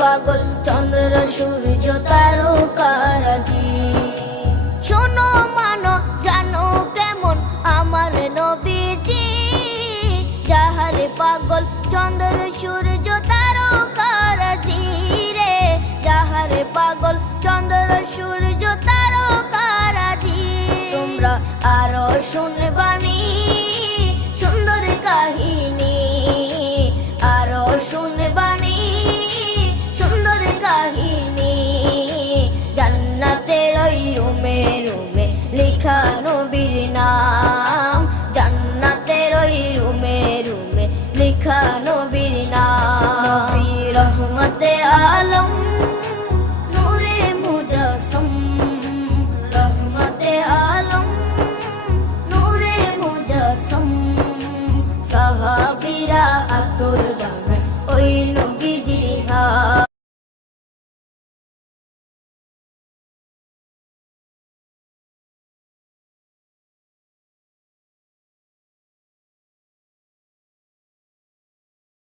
পাগল চন্দ্র সূর্য তারকারাজি। শোনো মানো জানো কেমন আমার নবীজি, যাহারে পাগল চন্দ্র সূর্য তারকারাজি রে, যাহারে পাগল চন্দ্র সূর্য তারকারাজি। তোমরা আরো শুনবানি সুন্দর কাহিনী, আরো শুনবানি সুন্দর কাহিনী। জান্নাতের ওই রুমে রুমে লেখা নবীর নাম, জান্নাতের ওই রুমে রুমে লেখা নবীর নাম। নবী রহমতে আলম